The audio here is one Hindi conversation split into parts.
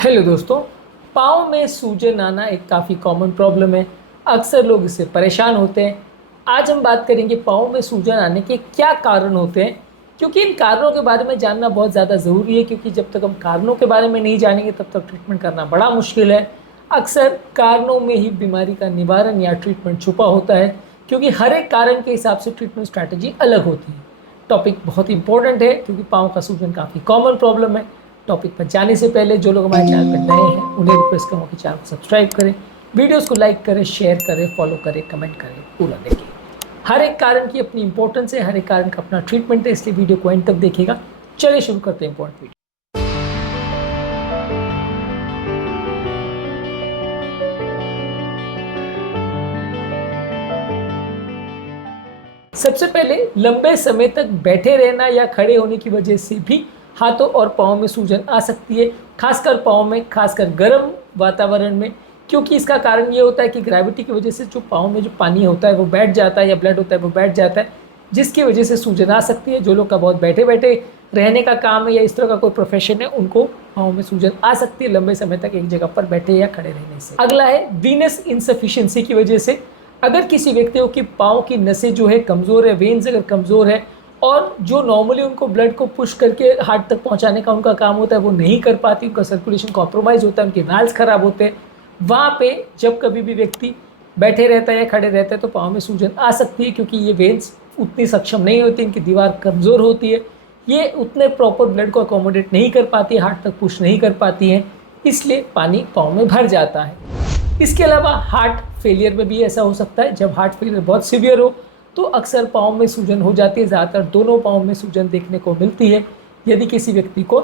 हेलो दोस्तों। पाँव में सूजन आना एक काफ़ी कॉमन प्रॉब्लम है। अक्सर लोग इससे परेशान होते हैं। आज हम बात करेंगे पाँव में सूजन आने के क्या कारण होते हैं, क्योंकि इन कारणों के बारे में जानना बहुत ज़्यादा ज़रूरी है। क्योंकि जब तक हम कारणों के बारे में नहीं जानेंगे तब तक ट्रीटमेंट करना बड़ा मुश्किल है। अक्सर कारणों में ही बीमारी का निवारण या ट्रीटमेंट छुपा होता है, क्योंकि हर एक कारण के हिसाब से ट्रीटमेंट स्ट्रैटेजी अलग होती है। टॉपिक बहुत इंपॉर्टेंट है क्योंकि पाँव का सूजन काफ़ी कॉमन प्रॉब्लम है। टॉपिक पर जाने से पहले जो लोग हमारे चैनल पर नए हैं उन्हें रिक्वेस्ट करूँगा कि चैनल को सब्सक्राइब करें, वीडियोस को लाइक करें, शेयर करें, फॉलो करें, कमेंट करें, पूरा देखें। हर एक कारण की अपनी इंपॉर्टेंस है, हर एक कारण का अपना ट्रीटमेंट है, इसलिए वीडियो को एंड तक देखिएगा। चलिए शुरू करते हैं इंपॉर्टेंट वीडियो। सबसे पहले लंबे समय तक बैठे रहना या खड़े होने की वजह से भी हाथों और पाँव में सूजन आ सकती है, खासकर पाँव में, खासकर गर्म वातावरण में। क्योंकि इसका कारण ये होता है कि ग्रेविटी की वजह से जो पाँव में जो पानी होता है वो बैठ जाता है, या ब्लड होता है वो बैठ जाता है, जिसकी वजह से सूजन आ सकती है। जो लोग का बहुत बैठे बैठे रहने का काम है या इस तरह का कोई प्रोफेशन है, उनको पाँव में सूजन आ सकती है लंबे समय तक एक जगह पर बैठे या खड़े रहने से। अगला है वीनस इनसफिशिएंसी की वजह से। अगर किसी व्यक्तियों की पाँव की नसें जो है कमज़ोर है, वेन्स अगर कमज़ोर है, और जो नॉर्मली उनको ब्लड को पुश करके हार्ट तक पहुंचाने का उनका काम होता है वो नहीं कर पाती, उनका सर्कुलेशन कॉम्प्रोमाइज़ होता है, उनके वाल्व्स खराब होते हैं, वहाँ पे जब कभी भी व्यक्ति बैठे रहता है या खड़े रहता है तो पाँव में सूजन आ सकती है। क्योंकि ये वेन्स उतनी सक्षम नहीं होती, इनकी दीवार कमज़ोर होती है, ये उतने प्रॉपर ब्लड को अकोमोडेट नहीं कर पाती है, हार्ट तक पुश नहीं कर पाती हैं, इसलिए पानी पाँव में भर जाता है। इसके अलावा हार्ट फेलियर में भी ऐसा हो सकता है। जब हार्ट फेलियर बहुत सीवियर हो तो अक्सर पाँव में सूजन हो जाती है। ज़्यादातर दोनों पाँव में सूजन देखने को मिलती है। यदि किसी व्यक्ति को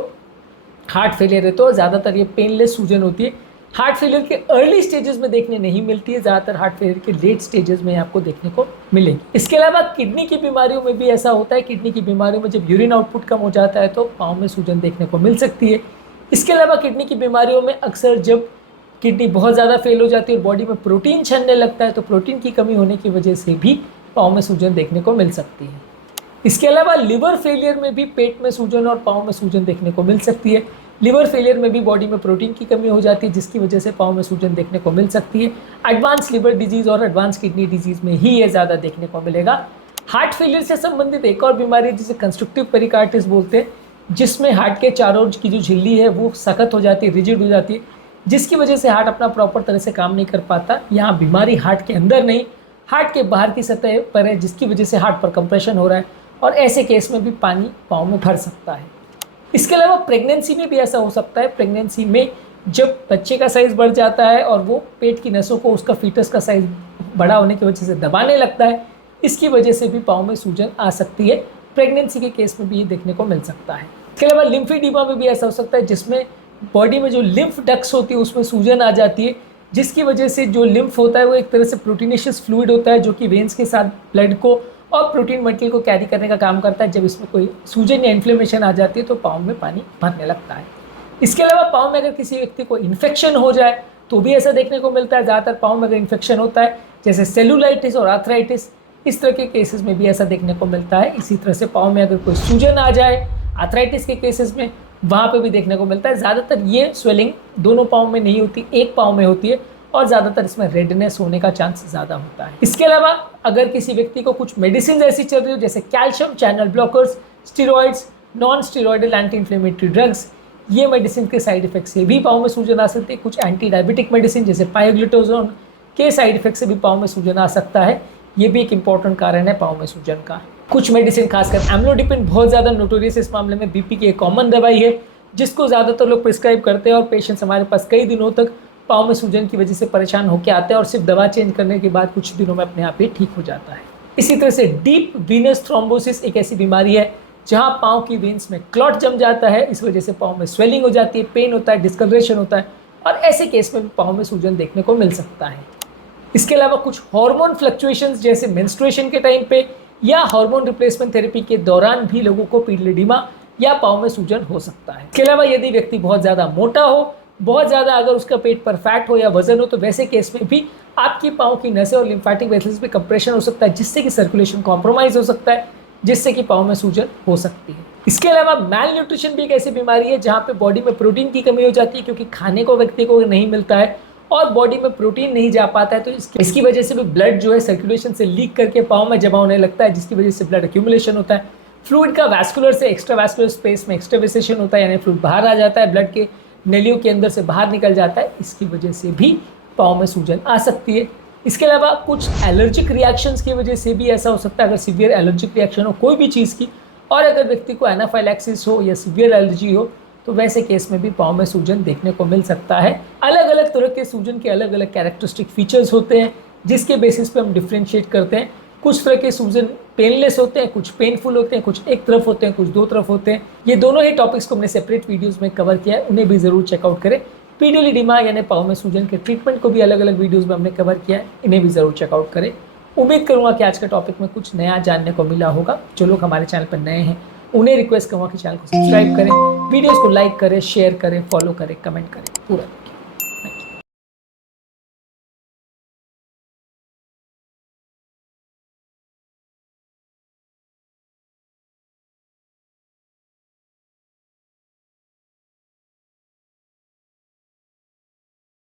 हार्ट फेलियर है तो ज़्यादातर ये पेनलेस सूजन होती है। हार्ट फेलियर के अर्ली स्टेजेस में देखने नहीं मिलती है, ज़्यादातर हार्ट फेलियर के लेट स्टेजेस में आपको देखने को मिलेगी। इसके अलावा किडनी की बीमारियों में भी ऐसा होता है। किडनी की बीमारियों में जब यूरिन आउटपुट कम हो जाता है तो पाँव में सूजन देखने को मिल सकती है। इसके अलावा किडनी की बीमारियों में अक्सर जब किडनी बहुत ज़्यादा फेल हो जाती है और बॉडी में प्रोटीन छनने लगता है तो प्रोटीन की कमी होने की वजह से भी पाँव में सूजन देखने को मिल सकती है। इसके अलावा लिवर फेलियर में भी पेट में सूजन और पाँव में सूजन देखने को मिल सकती है। लिवर फेलियर में भी बॉडी में प्रोटीन की कमी हो जाती है, जिसकी वजह से पाँव में सूजन देखने को मिल सकती है। एडवांस लिवर डिजीज़ और एडवांस किडनी डिजीज़ में ही ये ज़्यादा देखने को मिलेगा। हार्ट फेलियर से संबंधित एक और बीमारी जिसे कंस्ट्रक्टिव पेरिकार्डिटिस बोलते हैं, जिसमें हार्ट के चारों ओर की जो झिल्ली है वो सख्त हो जाती है, रिजिड हो जाती है, जिसकी वजह से हार्ट अपना प्रॉपर तरह से काम नहीं कर पाता। यहाँ बीमारी हार्ट के अंदर नहीं, हार्ट के बाहर की सतह पर है, जिसकी वजह से हार्ट पर कंप्रेशन हो रहा है, और ऐसे केस में भी पानी पाँव में भर सकता है। इसके अलावा प्रेगनेंसी में भी ऐसा हो सकता है। प्रेगनेंसी में जब बच्चे का साइज़ बढ़ जाता है और वो पेट की नसों को उसका फीटस का साइज़ बड़ा होने की वजह से दबाने लगता है, इसकी वजह से भी पाँव में सूजन आ सकती है। प्रेगनेंसी के केस में भी ये देखने को मिल सकता है। इसके अलावा लिम्फेडिमा में भी ऐसा हो सकता है, जिसमें बॉडी में जो लिम्फ डक्ट्स होती है उसमें सूजन आ जाती है, जिसकी वजह से जो लिम्फ होता है वो एक तरह से प्रोटीनेशियस फ्लूइड होता है, जो कि वेन्स के साथ ब्लड को और प्रोटीन मटेरियल को कैरी करने का काम करता है। जब इसमें कोई सूजन या इन्फ्लेमेशन आ जाती है तो पाँव में पानी भरने लगता है। इसके अलावा पाँव में अगर किसी व्यक्ति को इन्फेक्शन हो जाए तो भी ऐसा देखने को मिलता है। ज़्यादातर पाँव में अगर इन्फेक्शन होता है, जैसे सेलुलाइटिस और आर्थराइटिस, इस तरह के केसेस में भी ऐसा देखने को मिलता है। इसी तरह से पाँव में अगर कोई सूजन आ जाए आर्थराइटिस के केसेस में, वहाँ पे भी देखने को मिलता है। ज़्यादातर ये स्वेलिंग दोनों पाँव में नहीं होती, एक पाँव में होती है, और ज़्यादातर इसमें रेडनेस होने का चांस ज़्यादा होता है। इसके अलावा अगर किसी व्यक्ति को कुछ मेडिसिन ऐसी चल रही हो, जैसे calcium channel blockers, steroids, non steroidal anti inflammatory drugs, ये मेडिसिन के साइड इफेक्ट से भी पाँव में सूजन आ सकती है। कुछ एंटी डायबिटिक मेडिसिन जैसे पायोग्लूटाजोन के साइड इफेक्ट से भी पाँव में सूजन आ सकता है। ये भी एक इंपॉर्टेंट कारण है पाँव में सूजन का। कुछ मेडिसिन, खासकर एम्लोडिपिन बहुत ज़्यादा नोटोरियस इस मामले में, बीपी की एक कॉमन दवाई है जिसको ज़्यादातर लोग प्रिस्क्राइब करते हैं, और पेशेंट्स हमारे पास कई दिनों तक पाँव में सूजन की वजह से परेशान होकर आते हैं और सिर्फ दवा चेंज करने के बाद कुछ दिनों में अपने आप ही ठीक हो जाता है। इसी तरह से डीप वीनस थ्रोम्बोसिस एक ऐसी बीमारी है जहाँ पाँव की वेन्स में क्लॉट जम जाता है। इस वजह से पाँव में स्वेलिंग हो जाती है, पेन होता है, डिस्कलरेशन होता है, और ऐसे केस में भी पाँव में सूजन देखने को मिल सकता है। इसके अलावा कुछ हार्मोन फ्लक्चुएशंस जैसे मेंस्ट्रुएशन के टाइम पे या हार्मोन रिप्लेसमेंट थेरेपी के दौरान भी लोगों को पीडीएडिमा या पाँव में सूजन हो सकता है। इसके अलावा यदि व्यक्ति बहुत ज़्यादा मोटा हो, बहुत ज़्यादा अगर उसका पेट पर फैट हो या वजन हो, तो वैसे केस में भी आपकी पाँव की नसें और लिम्फेटिक वेसल्स में कंप्रेशन हो सकता है, जिससे कि सर्कुलेशन कॉम्प्रोमाइज़ हो सकता है, जिससे कि पाँव में सूजन हो सकती है। इसके अलावा मैल न्यूट्रिशन भी एक ऐसी बीमारी है जहाँ पे बॉडी में प्रोटीन की कमी हो जाती है, क्योंकि खाने को व्यक्ति को नहीं मिलता है और बॉडी में प्रोटीन नहीं जा पाता है, तो इसकी वजह से भी ब्लड जो है सर्कुलेशन से लीक करके पाँव में जमा होने लगता है, जिसकी वजह से ब्लड एक्यूमुलेशन होता है। फ्लूइड का वैस्कुलर से एक्स्ट्रा वैस्कुलर स्पेस में एक्सट्रावेसेशन होता है, यानी फ्लूइड बाहर आ जाता है, ब्लड के नलियों के अंदर से बाहर निकल जाता है। इसकी वजह से भी पाँव में सूजन आ सकती है। इसके अलावा कुछ एलर्जिक रिएक्शंस की वजह से भी ऐसा हो सकता है। अगर सीवियर एलर्जिक रिएक्शन हो कोई भी चीज़ की, और अगर व्यक्ति को एनाफाइलैक्सिस हो या सीवियर एलर्जी हो, तो वैसे केस में भी पाँव में सूजन देखने को मिल सकता है। अलग अलग तरह के सूजन के अलग अलग कैरेक्टरिस्टिक फीचर्स होते हैं, जिसके बेसिस पे हम डिफ्रेंशिएट करते हैं। कुछ तरह के सूजन पेनलेस होते हैं, कुछ पेनफुल होते हैं, कुछ एक तरफ होते हैं, कुछ दो तरफ होते हैं। ये दोनों ही टॉपिक्स को हमने सेपरेट वीडियोज़ में कवर किया है, उन्हें भी ज़रूर चेकआउट करें। पीडीलिडिमा यानी पाँव में सूजन के ट्रीटमेंट को भी अलग अलग वीडियोज़ में हमने कवर किया है, इन्हें भी ज़रूर चेकआउट करें। उम्मीद करूँगा कि आज के टॉपिक में कुछ नया जानने को मिला होगा। जो लोग हमारे चैनल पर नए हैं उन्हें रिक्वेस्ट करूँगा कि चैनल को सब्सक्राइब करें, वीडियोज़ को लाइक करें, शेयर करें, फॉलो करें, कमेंट करें पूरा।